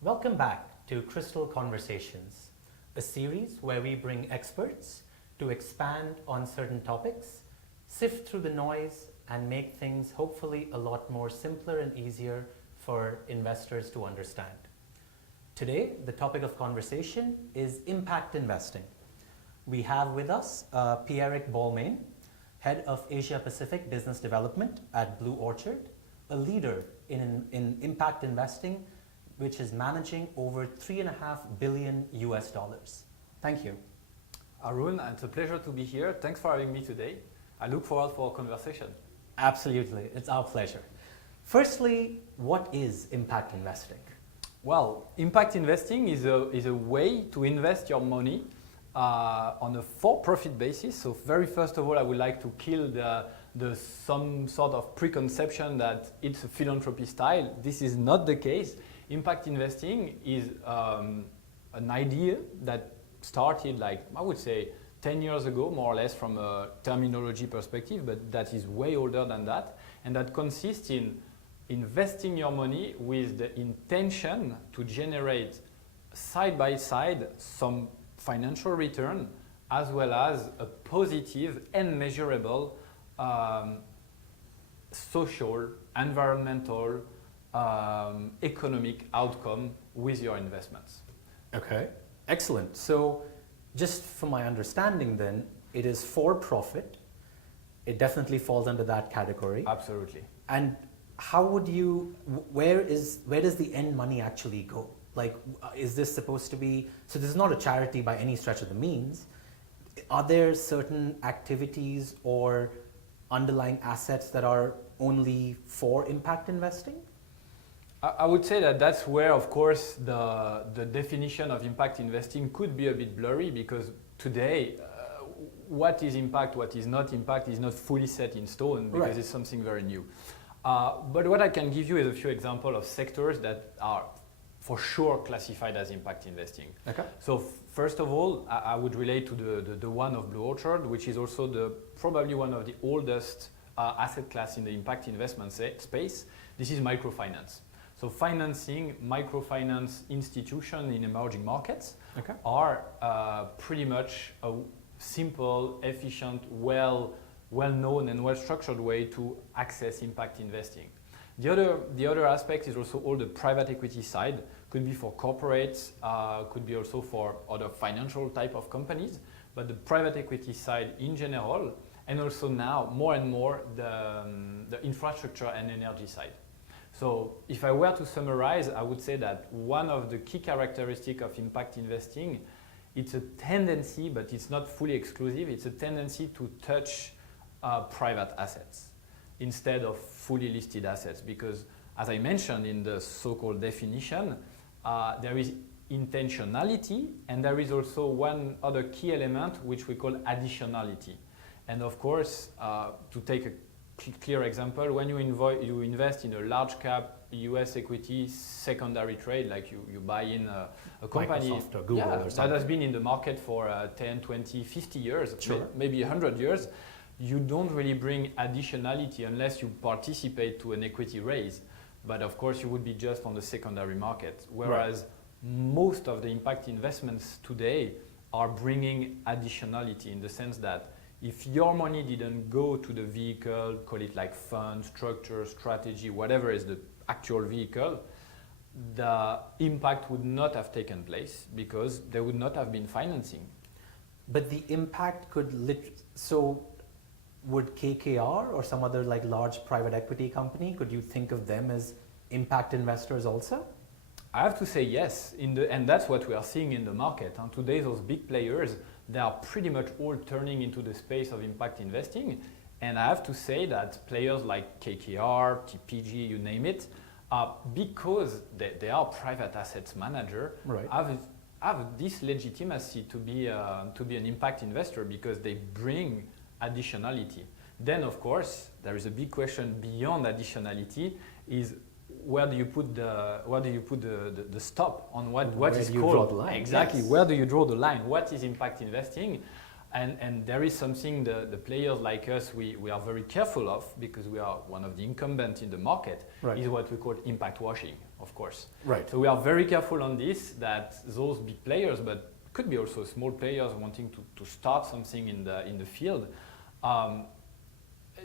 Welcome back to Crystal Conversations, a series where we bring experts to expand on certain topics, sift through the noise, and make things hopefully a lot more simpler and easier for investors to understand. Today, the topic of conversation is impact investing. We have with us Pierrick Balmain, Head of Asia Pacific Business Development at Blue Orchard, a leader in impact investing, which is managing over $3.5 billion US dollars. Thank you. Arun, it's a pleasure to be here. Thanks for having me today. I look forward for our conversation. Absolutely, it's our pleasure. Firstly, what is impact investing? Well, impact investing is a way to invest your money on a for-profit basis. So very first of all, I would like to kill some sort of preconception that it's a philanthropy style. This is not the case. Impact investing is an idea that started, like I would say, 10 years ago, more or less, from a terminology perspective, but that is way older than that. And that consists in investing your money with the intention to generate side by side some financial return, as well as a positive and measurable social, environmental, economic outcome with your investments. Okay, excellent. So just from my understanding then, it is for profit. It definitely falls under that category. Absolutely. And how would you, where does the end money actually go? Like, is this supposed to be, so this is not a charity by any stretch of the means. Are there certain activities or underlying assets that are only for impact investing? I would say that that's where, of course, the definition of impact investing could be a bit blurry, because today, what is impact, what is not fully set in stone, because right. It's something very new. But what I can give you is a few examples of sectors that are for sure classified as impact investing. Okay. So first of all, I would relate to the one of Blue Orchard, which is also probably one of the oldest asset class in the impact investment space. This is microfinance. So financing microfinance institutions in emerging markets okay. are pretty much a simple, efficient, well-known and well-structured way to access impact investing. The other aspect is also all the private equity side. Could be for corporates, could be also for other financial type of companies, but the private equity side in general, and also now more and more the infrastructure and energy side. So if I were to summarize, I would say that one of the key characteristics of impact investing, it's a tendency, but it's not fully exclusive, it's a tendency to touch private assets instead of fully listed assets. Because as I mentioned in the so-called definition, there is intentionality, and there is also one other key element which we call additionality. And of course, to take a clear example, when you invest in a large cap US equity secondary trade, like you buy in a company Microsoft or Google or that has been in the market for 10, 20, 50 years, sure. Maybe 100 years, you don't really bring additionality unless you participate to an equity raise. But of course, you would be just on the secondary market. Whereas most of the impact investments today are bringing additionality in the sense that if your money didn't go to the vehicle, call it like fund, structure, strategy, whatever is the actual vehicle, the impact would not have taken place because there would not have been financing. But the impact so would KKR or some other like large private equity company, could you think of them as impact investors also? I have to say yes, and that's what we are seeing in the market. And today, those big players, they are pretty much all turning into the space of impact investing. And I have to say that players like KKR, TPG, you name it, because they are private assets manager, right. have this legitimacy to be an impact investor because they bring additionality. Then, of course, there is a big question beyond additionality: is where do you put the stop on what is called? Where do you draw the line? Exactly. Yes. Where do you draw the line? What is impact investing? And there is something the players like us, we are very careful of, because we are one of the incumbents in the market, Right. is what we call impact washing, of course. Right. So we are very careful on this, that those big players, but could be also small players wanting to start something in the field,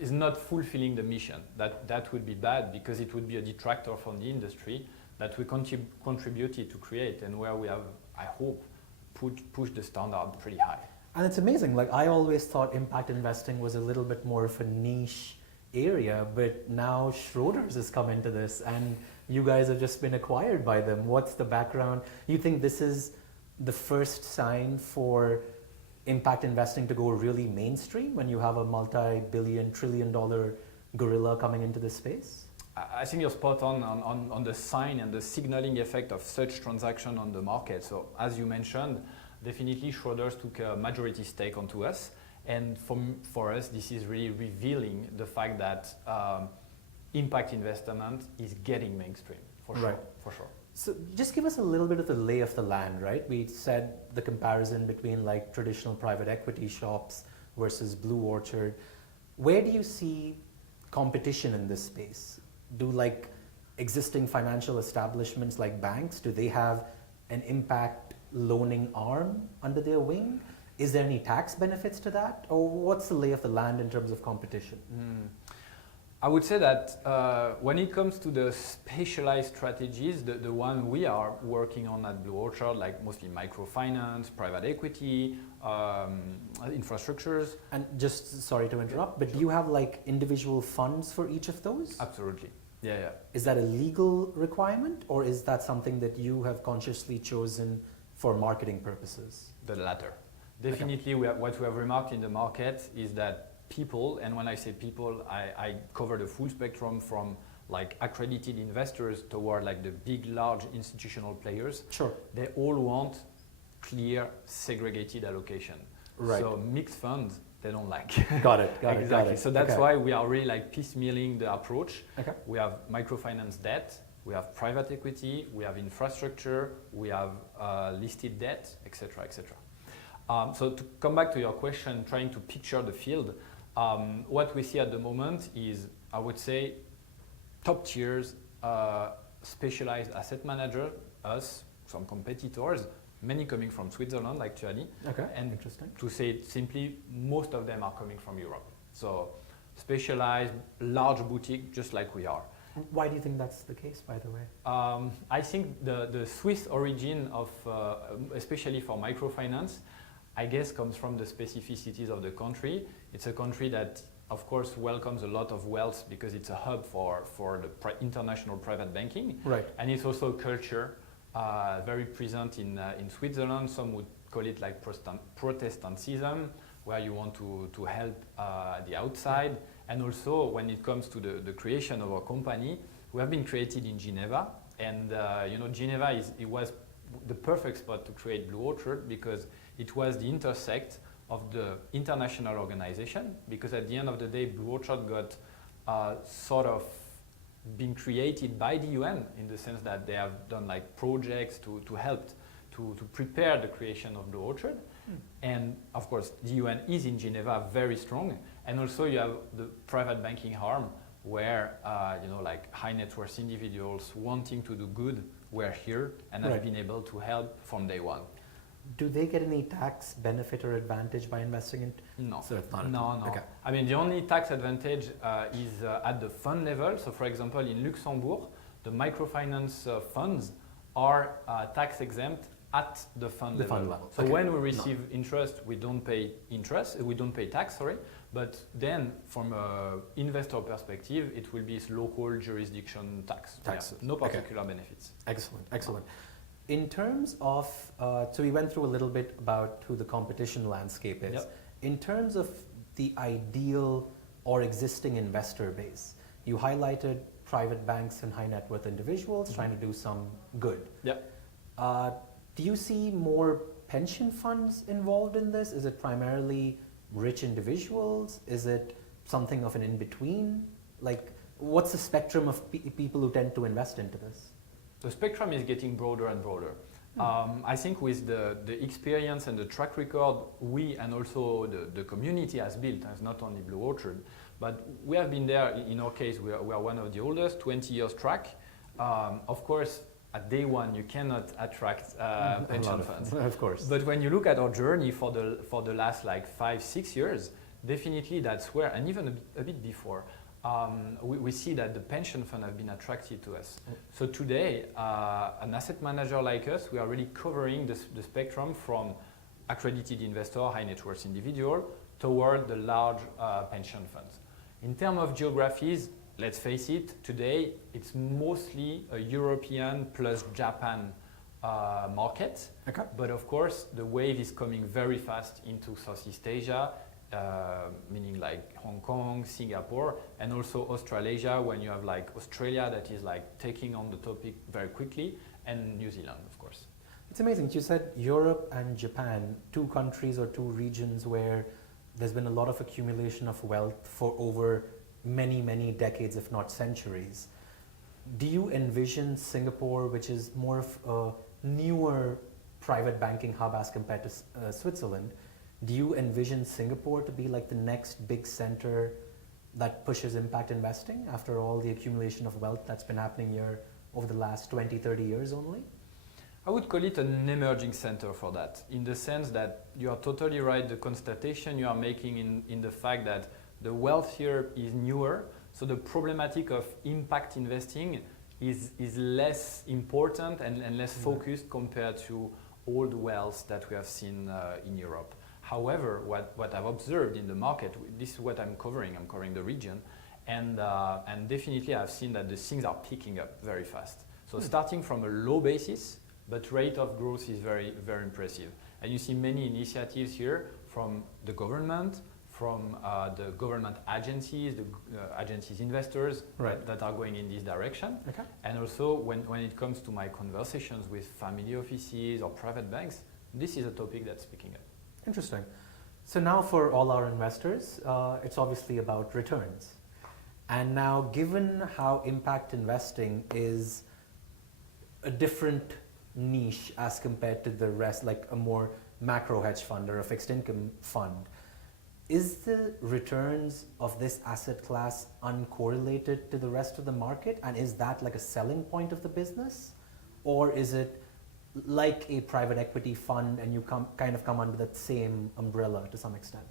is not fulfilling the mission. That would be bad, because it would be a detractor from the industry that we contributed to create, and where we have, I hope, pushed the standard pretty high. And it's amazing. Like, I always thought impact investing was a little bit more of a niche area, but now Schroders has come into this, and you guys have just been acquired by them. What's the background? You think this is the first sign for impact investing to go really mainstream, when you have a multi-billion, trillion-dollar gorilla coming into this space? I think you're spot on the sign and the signaling effect of such transaction on the market. So as you mentioned, definitely Schroders took a majority stake onto us. And for us, this is really revealing the fact that impact investment is getting mainstream, for sure. Right. For sure. So just give us a little bit of the lay of the land, right? We said the comparison between like traditional private equity shops versus Blue Orchard. Where do you see competition in this space? Do like existing financial establishments like banks, do they have an impact loaning arm under their wing? Is there any tax benefits to that? Or what's the lay of the land in terms of competition? I would say that when it comes to the specialized strategies, the one we are working on at Blue Orchard, like mostly microfinance, private equity, infrastructures. And just, sorry to interrupt, but do you have like individual funds for each of those? Absolutely. Yeah. Is that a legal requirement, or is that something that you have consciously chosen for marketing purposes? The latter. Definitely, what we have remarked in the market is that people, and when I say people, I cover the full spectrum from like accredited investors toward like the big, large institutional players. Sure. They all want clear, segregated allocation. Right. So mixed funds, they don't like. Got it. Exactly. So that's why we are really like piecemealing the approach. Okay. We have microfinance debt, we have private equity, we have infrastructure, we have listed debt, etc., etc. So to come back to your question, trying to picture the field, what we see at the moment is, I would say, top tiers, specialized asset manager, us, some competitors, many coming from Switzerland actually. Okay, and interesting. To say it simply, most of them are coming from Europe. So specialized, large boutique, just like we are. Why do you think that's the case, by the way? I think the Swiss origin of, especially for microfinance, I guess comes from the specificities of the country. It's a country that, of course, welcomes a lot of wealth because it's a hub for the international private banking. Right. And it's also a culture very present in Switzerland. Some would call it like Protestantism, where you want to help the outside. And also, when it comes to the creation of our company, we have been created in Geneva. And Geneva it was the perfect spot to create Blue Orchard, because it was the intersect of the international organization, because at the end of the day, Blue Orchard got sort of been created by the UN, in the sense that they have done like projects to help to prepare the creation of Blue Orchard. And of course, the UN is in Geneva very strong. And also you have the private banking arm, where like high net worth individuals wanting to do good were here and have been able to help from day one. Do they get any tax benefit or advantage by investing in? No. So it's not No. Okay. I mean, the only tax advantage is at the fund level. So for example, in Luxembourg, the microfinance funds are tax exempt at the fund level. So when we receive interest, we don't pay interest, we don't pay tax, sorry. But then from an investor perspective, it will be local jurisdiction tax. Taxes. Yeah, no particular benefits. Excellent. In terms of, so we went through a little bit about who the competition landscape is. Yep. In terms of the ideal or existing investor base, you highlighted private banks and high net worth individuals trying to do some good. Yeah. Do you see more pension funds involved in this? Is it primarily rich individuals? Is it something of an in-between? Like, what's the spectrum of people who tend to invest into this? The spectrum is getting broader and broader. I think with the experience and the track record we and also the community has built, as not only Blue Orchard, but we have been there. In our case, we are one of the oldest, 20 years track. Of course, at day one, you cannot attract pension funds. Of course. But when you look at our journey for the last like 5-6 years, definitely that's where, and even a bit before, we see that the pension fund have been attracted to us. So today, an asset manager like us, we are really covering the spectrum from accredited investor, high net worth individual, toward the large pension funds. In terms of geographies, let's face it, today it's mostly a European plus Japan market. Okay. But of course, the wave is coming very fast into Southeast Asia, meaning like Hong Kong, Singapore, and also Australasia, when you have like Australia that is like taking on the topic very quickly, and New Zealand, of course. It's amazing. You said Europe and Japan, two countries or two regions where there's been a lot of accumulation of wealth for over many, many decades, if not centuries. Do you envision Singapore, which is more of a newer private banking hub as compared to Switzerland, do you envision Singapore to be like the next big center that pushes impact investing after all the accumulation of wealth that's been happening here over the last 20, 30 years only? I would call it an emerging center for that, in the sense that you are totally right, the constatation you are making in the fact that the wealth here is newer, so the problematic of impact investing is less important and less focused compared to old wealth that we have seen in Europe. However, what I've observed in the market, this is what I'm covering the region, and definitely I've seen that the things are picking up very fast. So starting from a low basis, but rate of growth is very, very impressive. And you see many initiatives here from the government, from the government agencies, the agencies investors that are going in this direction. Okay. And also when it comes to my conversations with family offices or private banks, this is a topic that's picking up. Interesting. So now for all our investors, it's obviously about returns. And now given how impact investing is a different niche as compared to the rest, like a more macro hedge fund or a fixed income fund, is the returns of this asset class uncorrelated to the rest of the market? And is that like a selling point of the business? Or is it like a private equity fund and you kind of come under that same umbrella to some extent?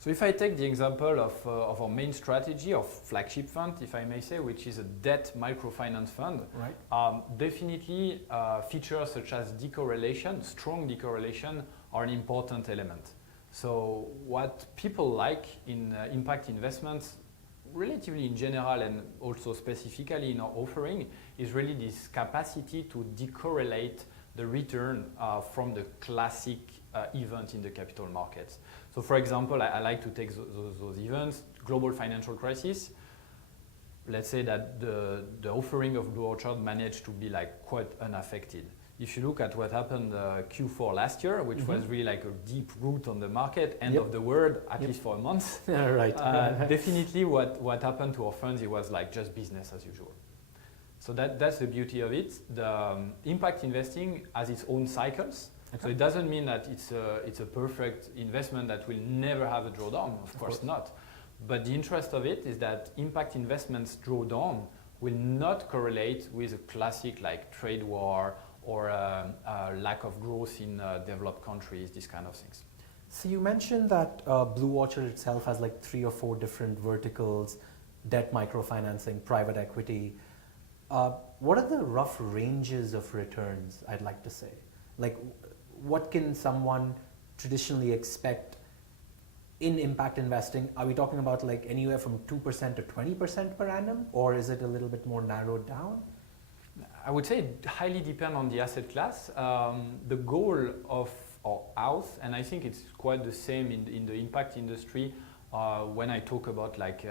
So if I take the example of our main strategy of flagship fund, if I may say, which is a debt microfinance fund, definitely features such as decorrelation, strong decorrelation, are an important element. So what people like in impact investments, relatively in general and also specifically in our offering, is really this capacity to decorrelate the return from the classic event in the capital markets. So for example, I like to take those events, global financial crisis. Let's say that the offering of Blue Orchard managed to be like quite unaffected. If you look at what happened Q4 last year, which was really like a deep root on the market, end of the world, at least for a month. Definitely what happened to our funds, it was like just business as usual. So that's the beauty of it. The impact investing has its own cycles. So it doesn't mean that it's a perfect investment that will never have a drawdown, of course not. But the interest of it is that impact investments drawdown will not correlate with a classic like trade war or lack of growth in developed countries, these kind of things. So you mentioned that Blue Orchard itself has like 3 or 4 different verticals: debt microfinancing, private equity. What are the rough ranges of returns, I'd like to say? Like, what can someone traditionally expect in impact investing? Are we talking about like anywhere from 2% to 20% per annum, or is it a little bit more narrowed down? I would say it highly depends on the asset class. The goal of our house, and I think it's quite the same in the impact industry, when I talk about like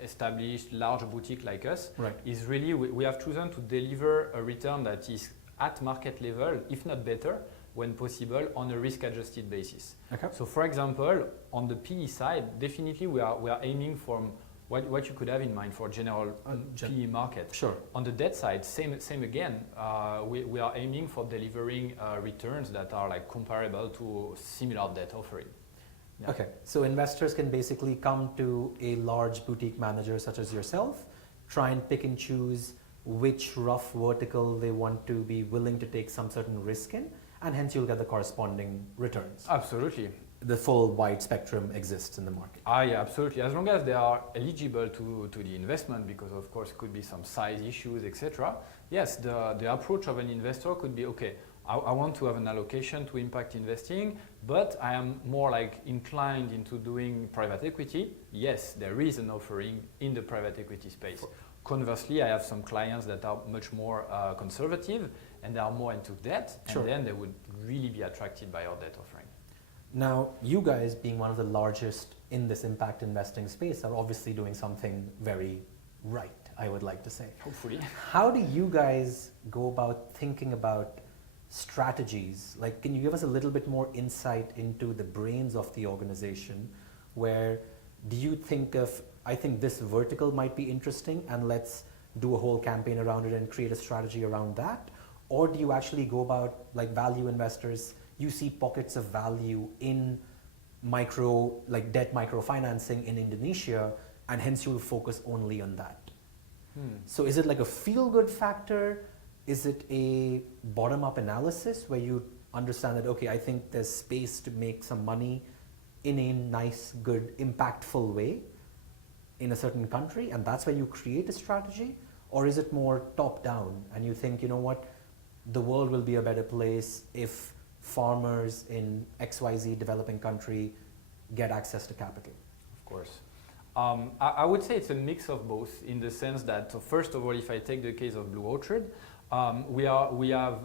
established large boutique like us, is really we have chosen to deliver a return that is at market level, if not better, when possible, on a risk-adjusted basis. So for example, on the PE side, definitely we are aiming from what you could have in mind for general PE market. Sure. On the debt side, same again. We are aiming for delivering returns that are like comparable to similar debt offering. Yeah. Okay, so investors can basically come to a large boutique manager such as yourself, try and pick and choose which rough vertical they want to be willing to take some certain risk in, and hence you'll get the corresponding returns. Absolutely. The full wide spectrum exists in the market. Yeah, absolutely. As long as they are eligible to the investment, because of course it could be some size issues, etc. Yes, the approach of an investor could be, okay, I want to have an allocation to impact investing, but I am more like inclined into doing private equity. Yes, there is an offering in the private equity space. Conversely, I have some clients that are much more conservative and they are more into debt, and Sure. then they would really be attracted by our debt offering. Now, you guys being one of the largest in this impact investing space are obviously doing something very right, I would like to say. Hopefully. How do you guys go about thinking about strategies? Like, can you give us a little bit more insight into the brains of the organization? Where do you think of, I think this vertical might be interesting and let's do a whole campaign around it and create a strategy around that? Or do you actually go about, like value investors, you see pockets of value in debt microfinancing in Indonesia, and hence you'll focus only on that? So is it like a feel-good factor? Is it a bottom-up analysis where you understand that, okay, I think there's space to make some money in a nice, good, impactful way in a certain country, and that's where you create a strategy? Or is it more top-down and you think, you know what, the world will be a better place if farmers in XYZ developing country get access to capital? Of course. I would say it's a mix of both, in the sense that, so first of all, if I take the case of Blue Orchard, we have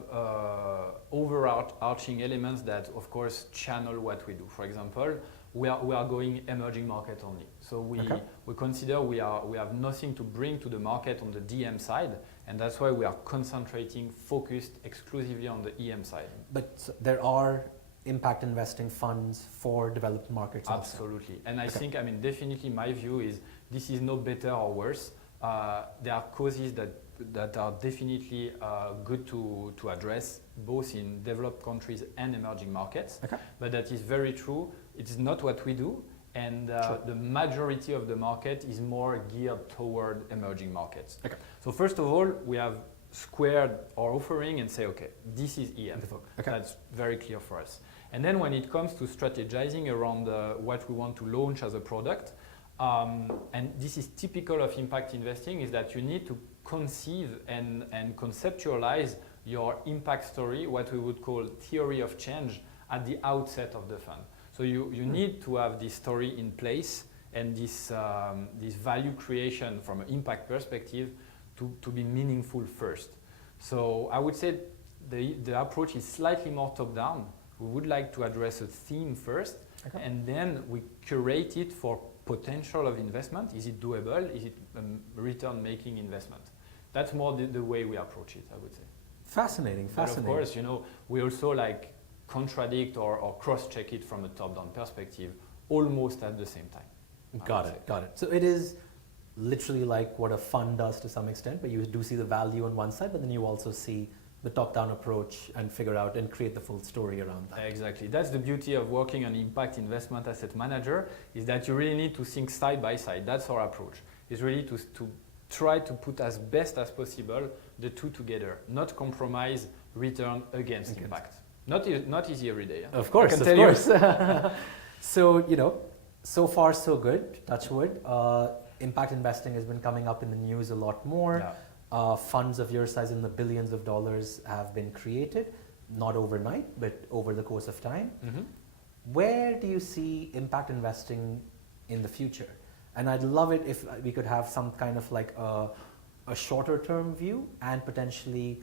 overarching elements that, of course, channel what we do. For example, we are going emerging market only. So we consider we have nothing to bring to the market on the DM side, and that's why we are concentrating, focused exclusively on the EM side. But there are impact investing funds for developed markets also. Absolutely. And I think, I mean, definitely my view is this is no better or worse. There are causes that are definitely good to address, both in developed countries and emerging markets. But that is very true. It is not what we do. And the majority of the market is more geared toward emerging markets. So first of all, we have squared our offering and say, okay, this is EM. That's very clear for us. And then when it comes to strategizing around what we want to launch as a product, and this is typical of impact investing, is that you need to conceive and conceptualize your impact story, what we would call theory of change, at the outset of the fund. So you need to have this story in place and this value creation from an impact perspective to be meaningful first. So I would say the approach is slightly more top-down. We would like to address a theme first, and then we curate it for potential of investment. Is it doable? Is it a return-making investment? That's more the way we approach it, I would say. Fascinating. But of course, we also like contradict or cross-check it from a top-down perspective almost at the same time. Got it. So it is literally like what a fund does to some extent, but you do see the value on one side, but then you also see the top-down approach and figure out and create the full story around that. Exactly. That's the beauty of working on impact investment asset manager, is that you really need to think side by side. That's our approach, is really to try to put as best as possible the two together, not compromise return against impact. Not easy every day. Of course, I can tell you. So, so far so good, touch wood. Impact investing has been coming up in the news a lot more. Funds of your size in the billions of dollars have been created, not overnight, but over the course of time. Where do you see impact investing in the future? And I'd love it if we could have some kind of like a shorter term view and potentially,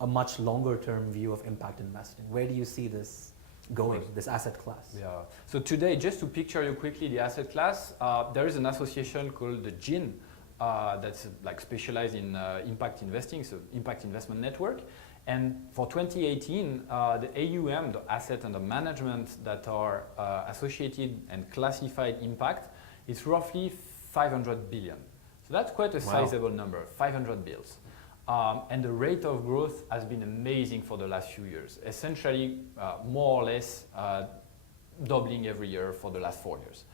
a much longer term view of impact investing. Where do you see this going, this asset class? Yeah. So today, just to picture you quickly the asset class, there is an association called the GIN that's like specialized in impact investing, so Impact Investment Network. And for 2018, the AUM, the asset under management that are associated and classified impact, is roughly 500 billion. So that's quite a sizable number, 500 bills. And the rate of growth has been amazing for the last few years, essentially more or less doubling every year for the last 4 years.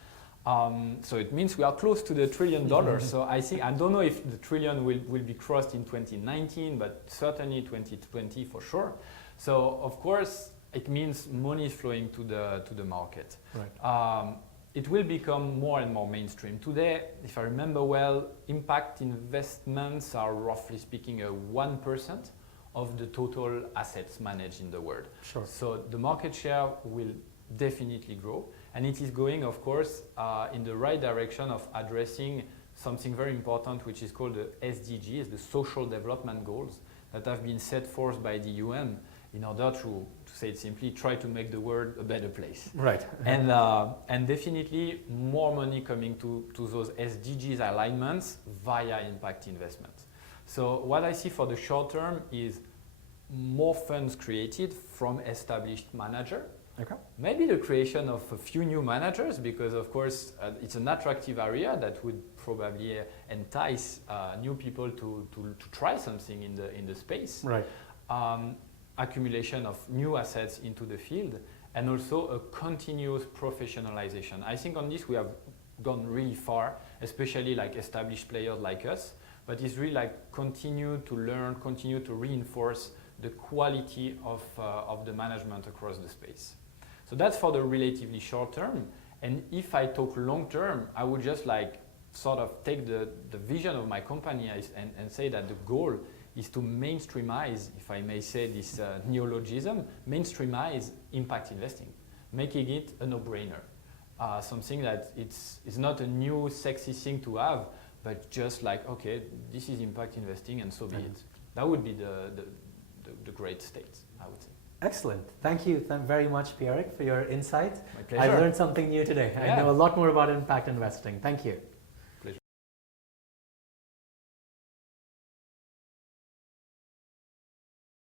So it means we are close to the $1 trillion. So I don't know if the trillion will be crossed in 2019, but certainly 2020 for sure. So of course, it means money is flowing to the market. Right. It will become more and more mainstream. Today, if I remember well, impact investments are roughly speaking 1% of the total assets managed in the world. Sure. So the market share will definitely grow, and it is going, of course, in the right direction of addressing something very important, which is called the SDGs, the Social Development Goals, that have been set forth by the UN in order to say it simply, try to make the world a better place. Right. And definitely more money coming to those SDGs alignments via impact investments. So what I see for the short term is more funds created from established managers. Okay. Maybe the creation of a few new managers, because of course it's an attractive area that would probably entice new people to try something in the space. Right. Accumulation of new assets into the field, and also a continuous professionalization. I think on this we have gone really far, especially like established players like us, but it's really like continue to learn, continue to reinforce the quality of the management across the space. So that's for the relatively short term. And if I talk long term, I would just like sort of take the vision of my company and say that the goal is to mainstreamize, if I may say this neologism, mainstreamize impact investing, making it a no-brainer. Something that it's not a new sexy thing to have, but just like, okay, this is impact investing and so be it. That would be the great state, I would say. Excellent. Thank you very much, Pierrick, for your insight. My pleasure. I learned something new today. Yeah. I know a lot more about impact investing. Thank you.